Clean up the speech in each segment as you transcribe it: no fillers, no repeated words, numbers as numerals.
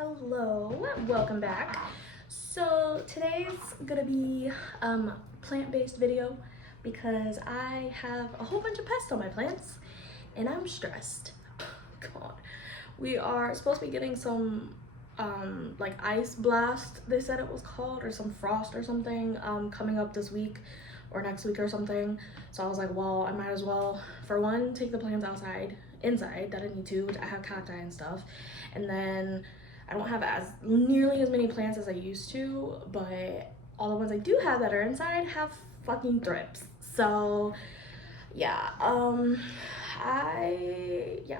Hello, welcome back. So today's gonna be plant-based video because I have a whole bunch of pests on my plants and I'm stressed. Come on. We are supposed to be getting some like ice blast, they said it was called, or some frost or something coming up this week or next week or something. So I was like, well, I might as well, for one, take the plants inside that I need to, which I have cacti and stuff, and then I don't have nearly as many plants as I used to, but all the ones I do have that are inside have fucking thrips. So yeah,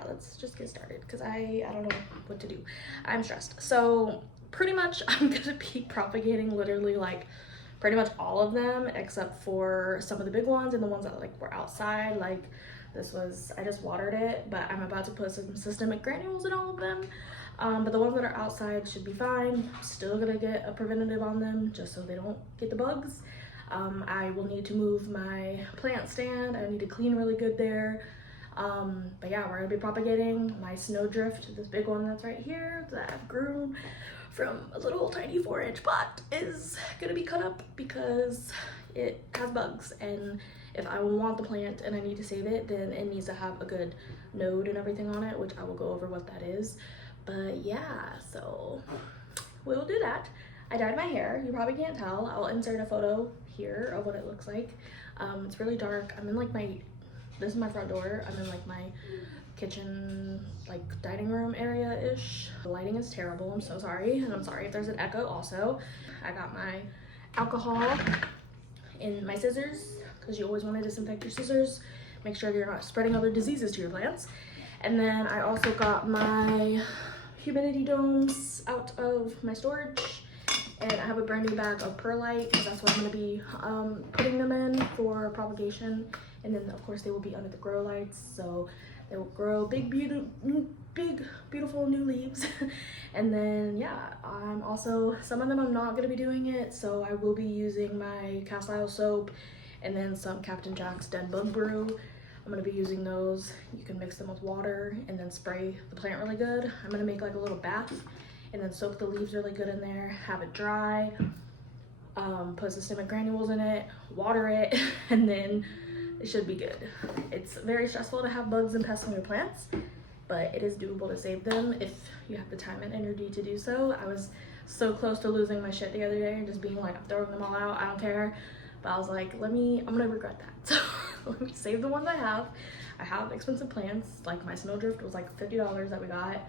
let's just get started because I don't know what to do. I'm stressed. So pretty much I'm gonna be propagating literally like pretty much all of them except for some of the big ones and the ones that like were outside. Like this was, I just watered it, but I'm about to put some systemic granules in all of them. But the ones that are outside should be fine. Still gonna get a preventative on them just so they don't get the bugs. I will need to move my plant stand. I need to clean really good there. But yeah, we're gonna be propagating my snowdrift. This big one that's right here that I've grown from a little tiny 4-inch pot is gonna be cut up because it has bugs, and if I want the plant and I need to save it, then it needs to have a good node and everything on it, which I will go over what that is. But yeah, so we'll do that. I dyed my hair. You probably can't tell. I'll insert a photo here of what it looks like. It's really dark. I'm in like this is my front door. I'm in like my kitchen, like dining room area-ish. The lighting is terrible. I'm so sorry. And I'm sorry if there's an echo also. I got my alcohol and my scissors because you always want to disinfect your scissors. Make sure you're not spreading other diseases to your plants. And then I also got my humidity domes out of my storage, and I have a brand new bag of perlite because that's what I'm going to be putting them in for propagation. And then of course they will be under the grow lights, so they will grow big beautiful new leaves. And then yeah, I'm also, some of them I'm not going to be doing it, so I will be using my cast iron soap and then some Captain Jack's Dead Bug Brew. I'm gonna be using those. You can mix them with water and then spray the plant really good. I'm gonna make like a little bath and then soak the leaves really good in there, have it dry, put systemic granules in it, water it, and then it should be good. It's very stressful to have bugs and pests on your plants, but it is doable to save them if you have the time and energy to do so. I was so close to losing my shit the other day and just being like, I'm throwing them all out, I don't care. But I was like, I'm gonna regret that. So let me save the ones I have. I have expensive plants, like my snowdrift was like $50 that we got.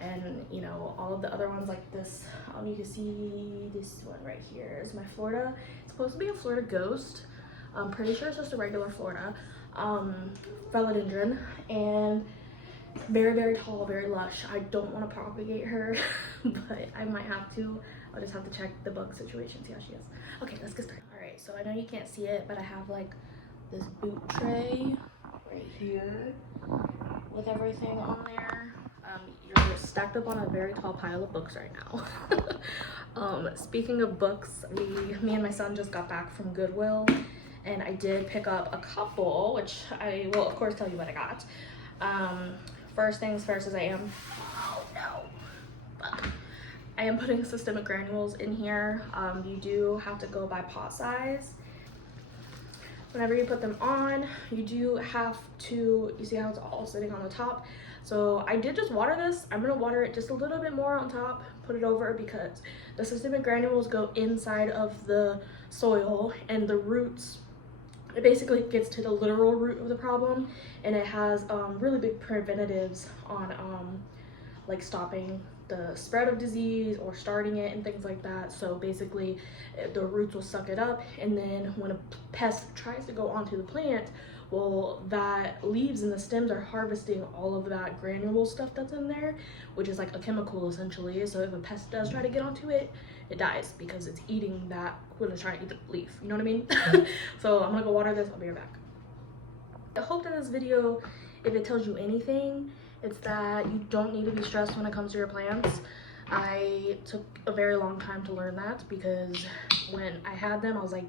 And you know, all of the other ones like this, you can see this one right here is my Florida. It's supposed to be a Florida ghost. I'm pretty sure it's just a regular Florida philodendron, and very tall, very lush. I don't want to propagate her, but I might have to. I'll just have to check the bug situation, see how she is. Okay, let's get started. All right, so I know you can't see it, but I have like this boot tray right here with everything on there. You're stacked up on a very tall pile of books right now. Speaking of books, me and my son just got back from Goodwill, and I did pick up a couple, which I will of course tell you what I got. First things first is I am putting systemic granules in here. You do have to go by pot size. Whenever you put them on, you do have to, you see how it's all sitting on the top? So I did just water this. I'm gonna water it just a little bit more on top, put it over, because the systemic granules go inside of the soil and the roots, it basically gets to the literal root of the problem, and it has really big preventatives on like stopping the spread of disease or starting it and things like that. So basically the roots will suck it up, and then when a pest tries to go onto the plant, well, that leaves and the stems are harvesting all of that granule stuff that's in there, which is like a chemical essentially. So if a pest does try to get onto it, it dies because it's eating that, when it's trying to eat the leaf, you know what I mean? So I'm gonna go water this, I'll be right back. I hope that this video, if it tells you anything, it's that you don't need to be stressed when it comes to your plants. I took a very long time to learn that because when I had them, I was like,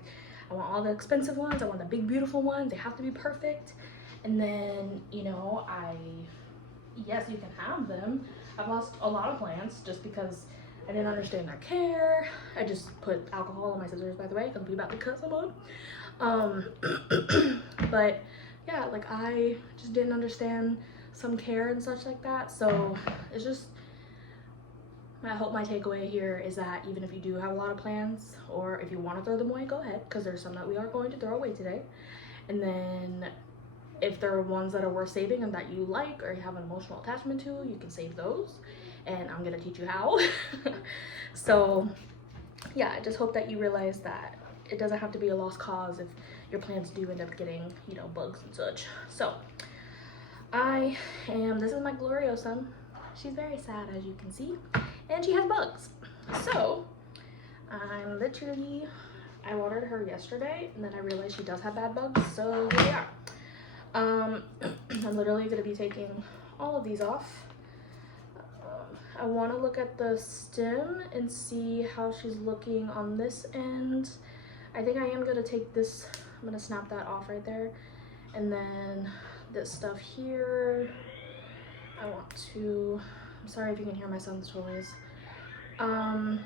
I want all the expensive ones, I want the big beautiful ones, they have to be perfect. And then, you know, yes, you can have them, I've lost a lot of plants just because I didn't understand their care. I just put alcohol on my scissors, by the way, gonna be about to cut someone. But yeah, like I just didn't understand some care and such like that. So it's just, I hope my takeaway here is that even if you do have a lot of plants, or if you want to throw them away, go ahead, because there's some that we are going to throw away today. And then if there are ones that are worth saving and that you like or you have an emotional attachment to, you can save those, and I'm gonna teach you how. So yeah, I just hope that you realize that it doesn't have to be a lost cause if your plants do end up getting, you know, bugs and such. So this is my Gloriosa. She's very sad, as you can see, and she has bugs. So I watered her yesterday, and then I realized she does have bad bugs, so here we are. I'm literally going to be taking all of these off. I want to look at the stem and see how she's looking on this end. I think I am going to take this, I'm going to snap that off right there. And then this stuff here, I'm sorry if you can hear my son's toys. Alright,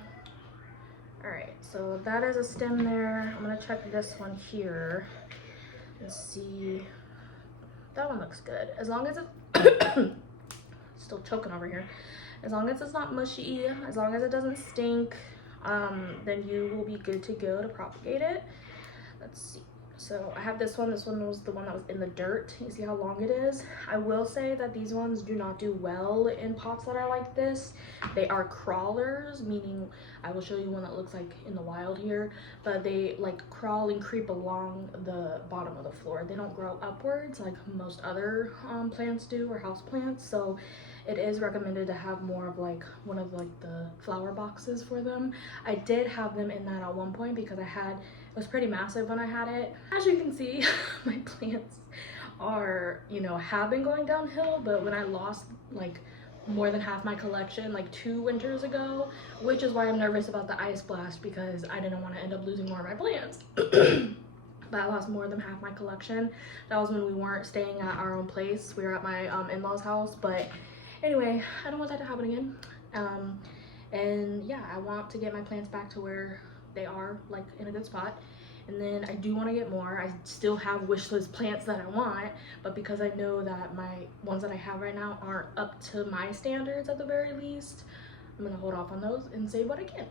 so that is a stem there. I'm going to check this one here and see. That one looks good. As long as it's still choking over here. As long as it's not mushy, as long as it doesn't stink, then you will be good to go to propagate it. Let's see. So I have this one. This one was the one that was in the dirt. You see how long it is? I will say that these ones do not do well in pots that are like this. They are crawlers, meaning I will show you one that looks like in the wild here, but they like crawl and creep along the bottom of the floor. They don't grow upwards like most other plants do, or house plants. So it is recommended to have more of like one of like the flower boxes for them. I did have them in that at one point because it was pretty massive when I had it. As you can see, my plants are, you know, have been going downhill, but when I lost like more than half my collection like 2 winters ago, which is why I'm nervous about the ice blast, because I didn't want to end up losing more of my plants. But I lost more than half my collection. That was when we weren't staying at our own place. We were at my in-laws house. But anyway, I don't want that to happen again. And yeah, I want to get my plants back to where they are, like in a good spot. And then I do want to get more. I still have wish list plants that I want, but because I know that my ones that I have right now aren't up to my standards at the very least, I'm gonna hold off on those and save what I can.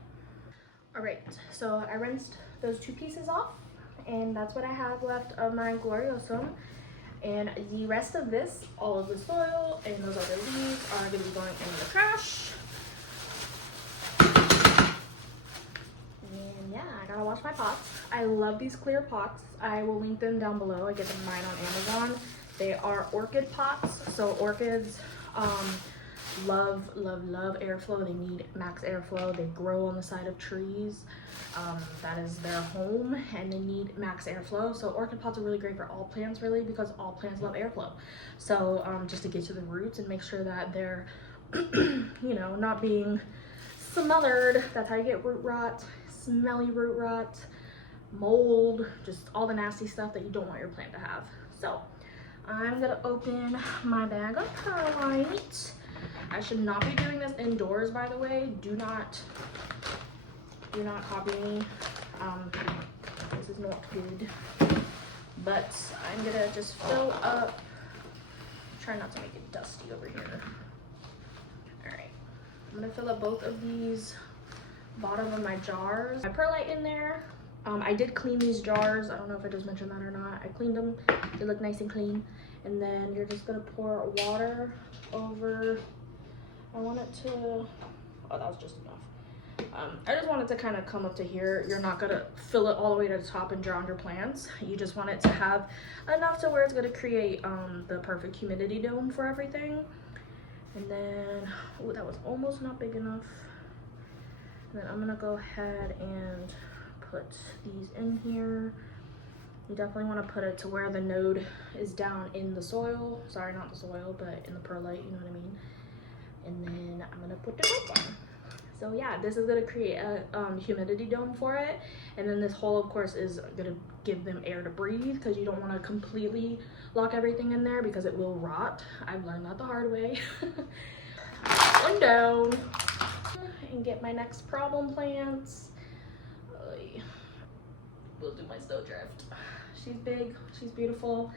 All right, so I rinsed those 2 pieces off, and that's what I have left of my Gloriosa. And the rest of this, all of the soil and those other leaves, are gonna be going in the trash. And yeah, I gotta wash my pots. I love these clear pots. I will link them down below. I get them mine on Amazon. They are orchid pots. So orchids love airflow. They need max airflow. They grow on the side of trees. That is their home, and they need max airflow. So orchid pots are really great for all plants, really, because all plants love airflow. So just to get to the roots and make sure that they're you know, not being smothered. That's how you get root rot, smelly root rot, mold, just all the nasty stuff that you don't want your plant to have. So I'm gonna open my bag of perlite. I should not be doing this indoors, by the way. Do not copy me. This is not good. But I'm gonna just fill up. Try not to make it dusty over here. All right, I'm gonna fill up both of these bottom of my jars. My perlite in there. I did clean these jars. I don't know if I just mentioned that or not. I cleaned them. They look nice and clean. And then you're just gonna pour water over. I want it to, oh, that was just enough. I just want it to kind of come up to here. You're not gonna fill it all the way to the top and drown your plants. You just want it to have enough to where it's gonna create the perfect humidity dome for everything. And then, oh, that was almost not big enough. And then I'm gonna go ahead and put these in here. You definitely want to put it to where the node is down in the soil. Sorry, not the soil, but in the perlite, you know what I mean? And then I'm gonna put the top on. So yeah, this is gonna create a humidity dome for it. And then this hole, of course, is gonna give them air to breathe, because you don't want to completely lock everything in there because it will rot. I've learned that the hard way. one down. And get my next problem plants. We'll do my snowdrift. She's big, she's beautiful,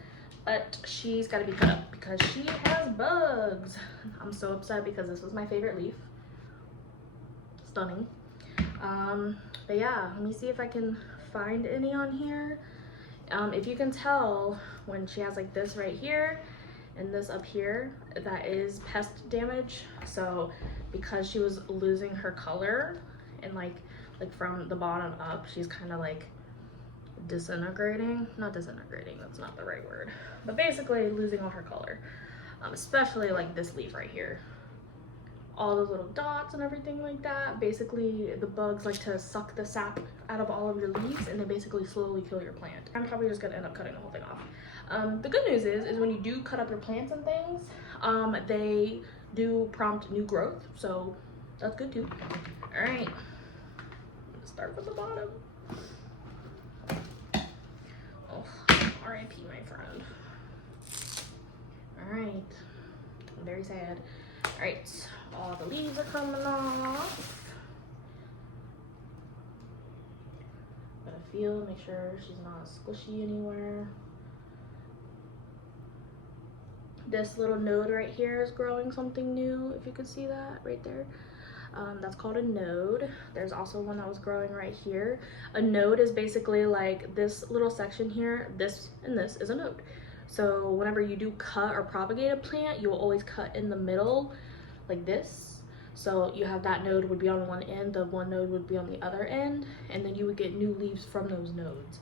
but she's gotta be cut up because she has bugs. I'm so upset because this was my favorite leaf. Stunning. But yeah, let me see if I can find any on here. If you can tell, when she has like this right here and this up here, that is pest damage. So because she was losing her color and like from the bottom up, she's kind of like disintegrating. Not disintegrating, that's not the right word, but basically losing all her color. Especially like this leaf right here, all those little dots and everything like that. Basically the bugs like to suck the sap out of all of your leaves and they basically slowly kill your plant. I'm probably just gonna end up cutting the whole thing off. The good news is when you do cut up your plants and things, they do prompt new growth, so that's good too. All right, let's start with the bottom. Oh, R.I.P. my friend. All right, I'm very sad. All right, all the leaves are coming off. Gotta feel, make sure she's not squishy anywhere. This little node right here is growing something new, if you could see that right there. That's called a node. There's also one that was growing right here. A node is basically like this little section here. This and this is a node. So whenever you do cut or propagate a plant, you will always cut in the middle like this. So you have that node would be on one end, the one node would be on the other end, and then you would get new leaves from those nodes.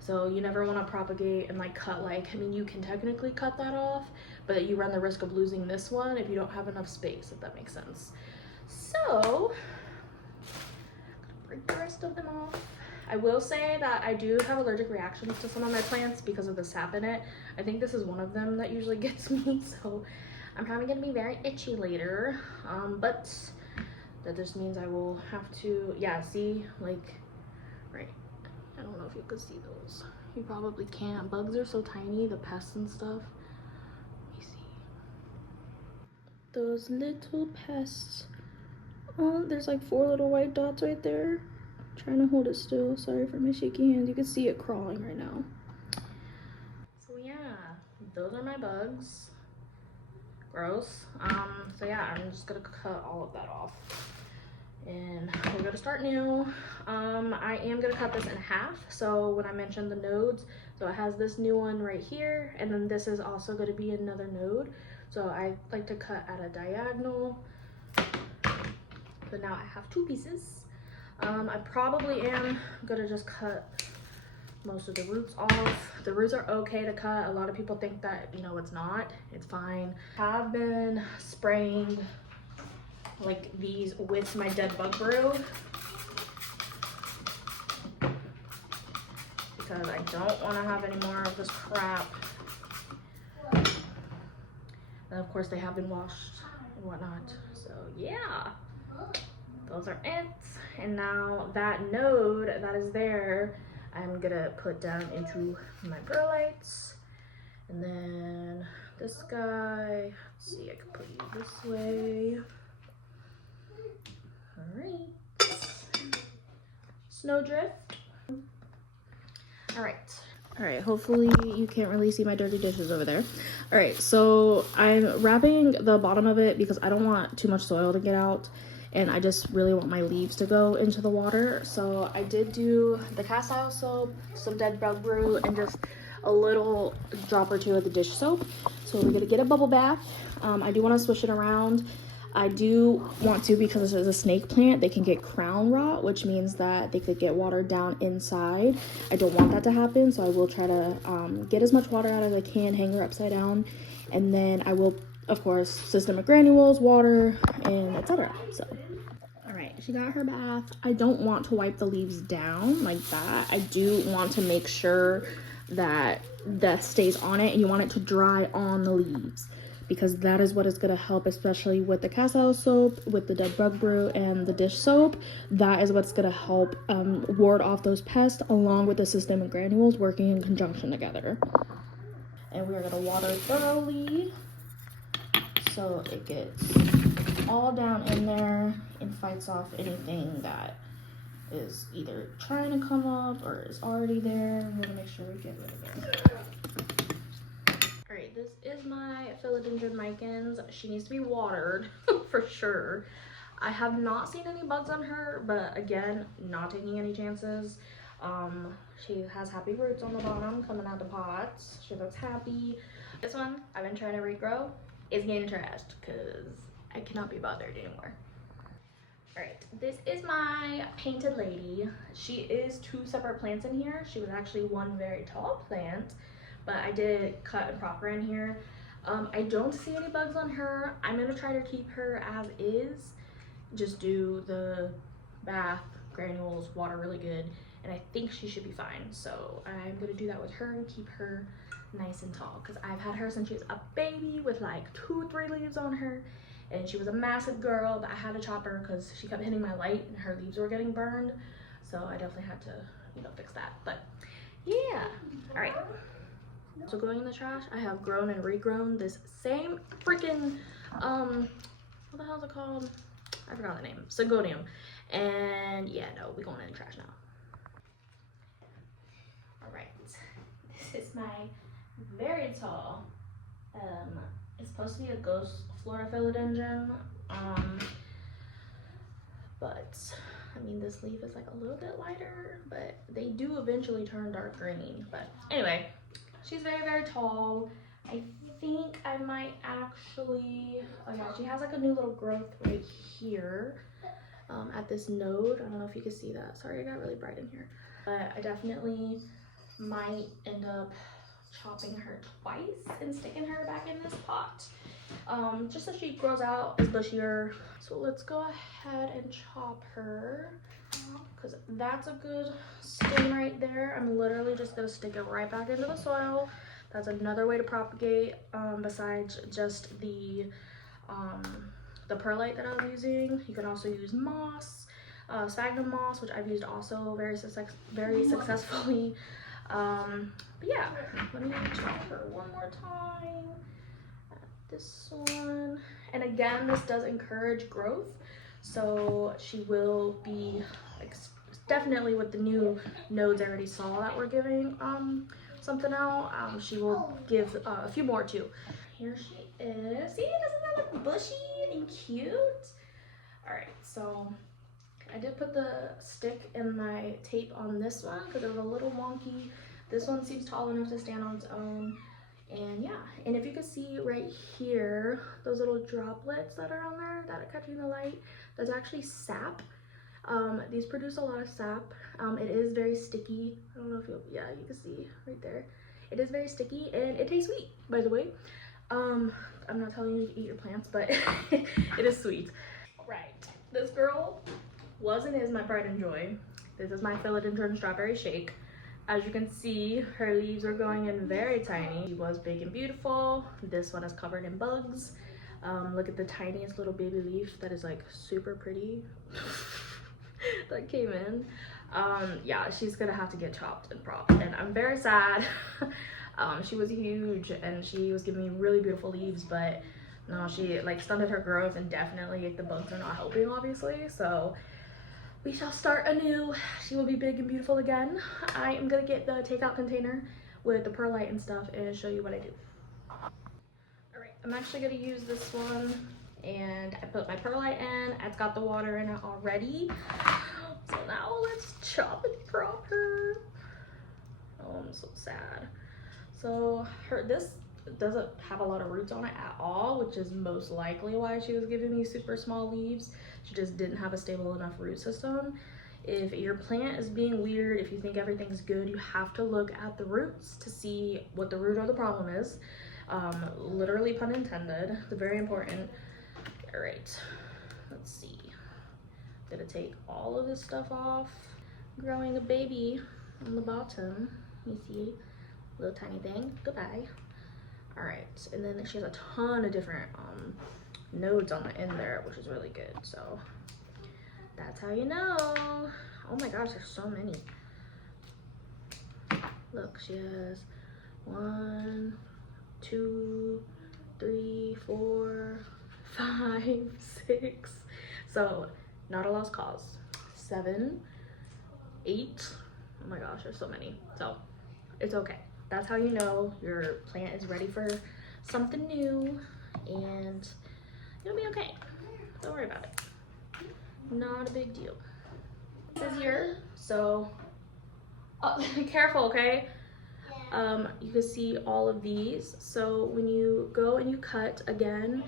So you never want to propagate and like cut, like, I mean, you can technically cut that off, but you run the risk of losing this one if you don't have enough space, if that makes sense. So break the rest of them off. I will say that I do have allergic reactions to some of my plants because of the sap in it. I think this is one of them that usually gets me, so I'm probably gonna be very itchy later. But that just means I will have to, yeah, see, like, right, I don't know if you could see those. You probably can't. Bugs are so tiny, the pests and stuff. Let me see. Those little pests. Oh, there's like 4 little white dots right there. I'm trying to hold it still. Sorry for my shaky hands. You can see it crawling right now. So yeah, those are my bugs. Gross. So yeah, I'm just gonna cut all of that off. And we're gonna start new. I am gonna cut this in half. So when I mentioned the nodes, so it has this new one right here, and then this is also gonna be another node. So I like to cut at a diagonal. So now I have 2 pieces. I probably am gonna just cut most of the roots off. The roots are okay to cut. A lot of people think that, you know, it's not. It's fine. I've been spraying like these with my dead bug brew because I don't want to have any more of this crap. And of course they have been washed and whatnot. So yeah, those are it. And now that node that is there, I'm gonna put down into my perlites. And then this guy, let's see, I can put you this way. All right, snowdrift. All right, hopefully you can't really see my dirty dishes over there. All right, so I'm wrapping the bottom of it because I don't want too much soil to get out, and I just really want my leaves to go into the water. So I did do the cast iron soap, some dead bug brew, and just a little drop or 2 of the dish soap. So we're gonna get a bubble bath. I do want to swish it around. I do want to, because this is a snake plant, they can get crown rot, which means that they could get watered down inside. I don't want that to happen, so I will try to get as much water out as I can, hang her upside down, and then I will, of course, systemic granules, water, and etc. So, all right, she got her bath. I don't want to wipe the leaves down like that. I do want to make sure that that stays on it, and you want it to dry on the leaves, because that is what is going to help, especially with the cast iron soap, with the dead bug brew, and the dish soap. That is what's going to help ward off those pests, along with the systemic granules working in conjunction together. And we are going to water thoroughly so it gets all down in there and fights off anything that is either trying to come up or is already there. I'm gonna make sure we get rid of it. All right, this is my philodendron micans. She needs to be watered for sure. I have not seen any bugs on her, but again, not taking any chances. She has happy roots on the bottom coming out the pots. She looks happy. This one I've been trying to regrow is getting trashed because I cannot be bothered anymore. All right, this is my painted lady. She is 2 separate plants in here. She was actually one very tall plant, but I did cut and prop her in here. I don't see any bugs on her. I'm gonna try to keep her as is. Just do the bath, granules, water really good, and I think she should be fine. So I'm gonna do that with her and keep her nice and tall, because I've had her since she was a baby with like 2 or 3 leaves on her, and she was a massive girl, but I had to chop her because she kept hitting my light and her leaves were getting burned. So I definitely had to, you know, fix that. But yeah, all right. So going in the trash, I have grown and regrown this same freaking, what the hell is it called? I forgot the name, Sigonium. And yeah, no, we're going in the trash now. All right, this is my very tall, it's supposed to be a ghost Florida philodendron, but I mean, this leaf is like a little bit lighter, but they do eventually turn dark green. But anyway, she's very, very tall. I think I might actually, oh yeah, she has like a new little growth right here at this node. I don't know if you can see that. Sorry, I got really bright in here. But I definitely might end up chopping her twice and sticking her back in this pot. Just so she grows out, is bushier. So let's go ahead and chop her, because that's a good stem right there. I'm literally just gonna stick it right back into the soil. That's another way to propagate, besides just the perlite that I was using. You can also use moss, sphagnum moss, which I've used also very successfully. But yeah, let me chop her one more time. This one, and again, this does encourage growth, so she will be like, definitely with the new nodes I already saw that we're giving something out, she will give a few more too. Here she is. See, doesn't that look bushy and cute? All right, so I did put the stick and my tape on this one because it was a little wonky. This one seems tall enough to stand on its own. And yeah, and if you can see right here, those little droplets that are on there that are catching the light, that's actually sap. These produce a lot of sap. It is very sticky. I don't know if you can see right there. It is very sticky and it tastes sweet, by the way. I'm not telling you to eat your plants, but it is sweet. Right, this girl was and is my pride and joy. This is my philodendron strawberry shake. As you can see, her leaves are going in very tiny. She was big and beautiful. This one is covered in bugs. Look at the tiniest little baby leaf that is like super pretty that came in. Yeah, she's gonna have to get chopped and propped, and I'm very sad. She was huge and she was giving me really beautiful leaves, but no, she like stunted her growth, and definitely the bugs are not helping, obviously. So we shall start anew. She will be big and beautiful again. I am gonna get the takeout container with the perlite and stuff and show you what I do. All right, I'm actually gonna use this one, and I put my perlite in. It's got the water in it already. So now let's chop and prop her. Oh, I'm so sad. So this doesn't have a lot of roots on it at all, which is most likely why she was giving me super small leaves. She just didn't have a stable enough root system. If your plant is being weird, if you think everything's good, you have to look at the roots to see what the root of the problem is. Literally, pun intended. It's very important. All right, let's see. I'm gonna take all of this stuff off. Growing a baby on the bottom. You see, little tiny thing. Goodbye. All right, and then she has a ton of different nodes on the end there, which is really good. So that's how you know. Oh my gosh, there's so many. Look, she has 1, 2, 3, 4, 5, 6. So not a lost cause. 7, 8. Oh my gosh, there's so many. So it's okay. That's how you know your plant is ready for something new, and it'll be okay. Don't worry about it. Not a big deal. This is here, so be careful, okay? You can see all of these. So when you go and you cut, again,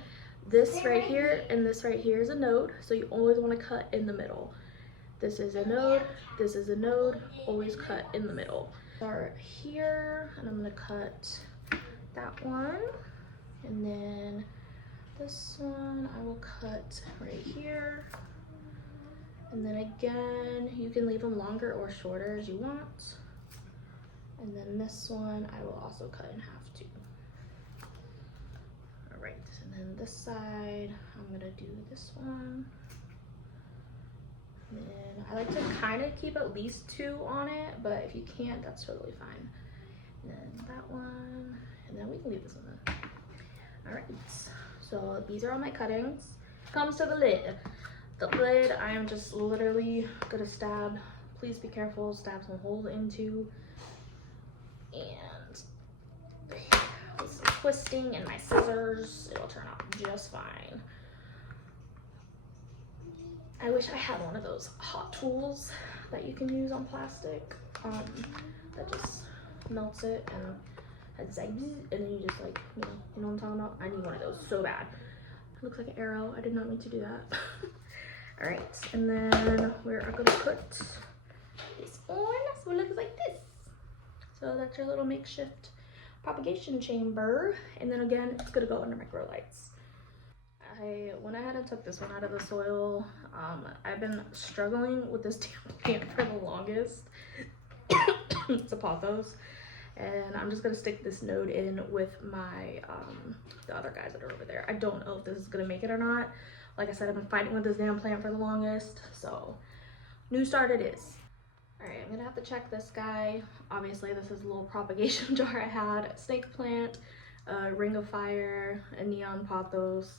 this right here and this right here is a node, so you always want to cut in the middle. This is a node, this is a node, always cut in the middle. Start here, and I'm gonna cut that one, and then this one I will cut right here. And then again, you can leave them longer or shorter as you want. And then this one I will also cut in half too. All right, and then this side, I'm gonna do this one. And then I like to kind of keep at least 2 on it, but if you can't, that's totally fine. And then that one, and then we can leave this one then. All right, so these are all my cuttings. Comes to the lid. The lid, I am just literally gonna stab. Please be careful, stab some holes into. And with some twisting and my scissors, it'll turn out just fine. I wish I had one of those hot tools that you can use on plastic, that just melts it and it's like, and then you just like, you know what I'm talking about? I need one of those so bad. It looks like an arrow. I did not mean to do that. All right, and then we're gonna put this on, so it looks like this. So that's your little makeshift propagation chamber. And then again, it's gonna go under micro lights. I went ahead and took this one out of the soil. I've been struggling with this damn plant for the longest. It's a pothos. And I'm just gonna stick this node in with my, the other guys that are over there. I don't know if this is gonna make it or not. Like I said, I've been fighting with this damn plant for the longest. So, new start it is. All right, I'm gonna have to check this guy. Obviously, this is a little propagation jar I had, a snake plant, a ring of fire, a neon pothos,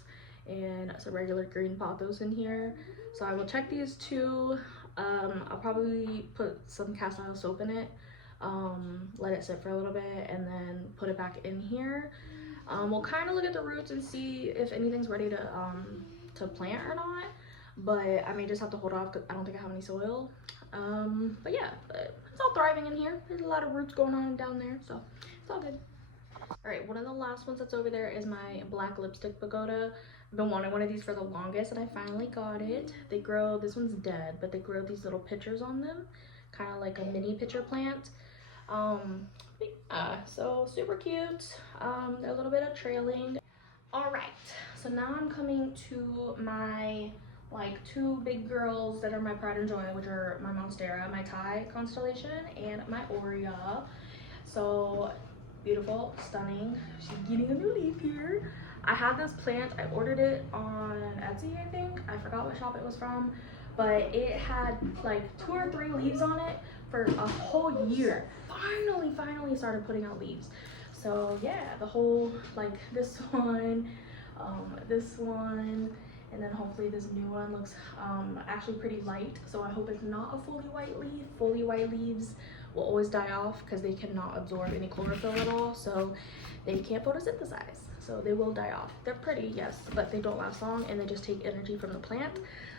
and some regular green pothos in here. So I will check these 2. I'll probably put some cast iron soap in it, let it sit for a little bit, and then put it back in here. We'll kind of look at the roots and see if anything's ready to plant or not. But I may just have to hold off because I don't think I have any soil. But yeah, it's all thriving in here. There's a lot of roots going on down there, so it's all good. All right, one of the last ones that's over there is my black lipstick pagoda. I've been wanting one of these for the longest, and I finally got it. They grow, this one's dead, but they grow these little pitchers on them, kind of like a mini pitcher plant. Yeah, so super cute. They're a little bit of trailing. All right, so now I'm coming to my like 2 big girls that are my pride and joy, which are my Monstera, my Thai constellation, and my Aurea. So beautiful, stunning. She's getting a new leaf here. I had this plant, I ordered it on Etsy, I think. I forgot what shop it was from, but it had like 2 or 3 leaves on it for a whole year. Finally started putting out leaves. So yeah, the whole, like this one, and then hopefully this new one looks actually pretty light. So I hope it's not a fully white leaf. Fully white leaves will always die off because they cannot absorb any chlorophyll at all. So they can't photosynthesize. So they will die off. They're pretty, yes, but they don't last long and they just take energy from the plant.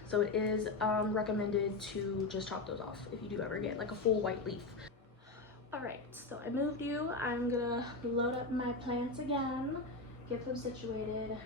So it is recommended to just chop those off if you do ever get like a full white leaf. All right, so I moved you. I'm gonna load up my plants again, get them situated.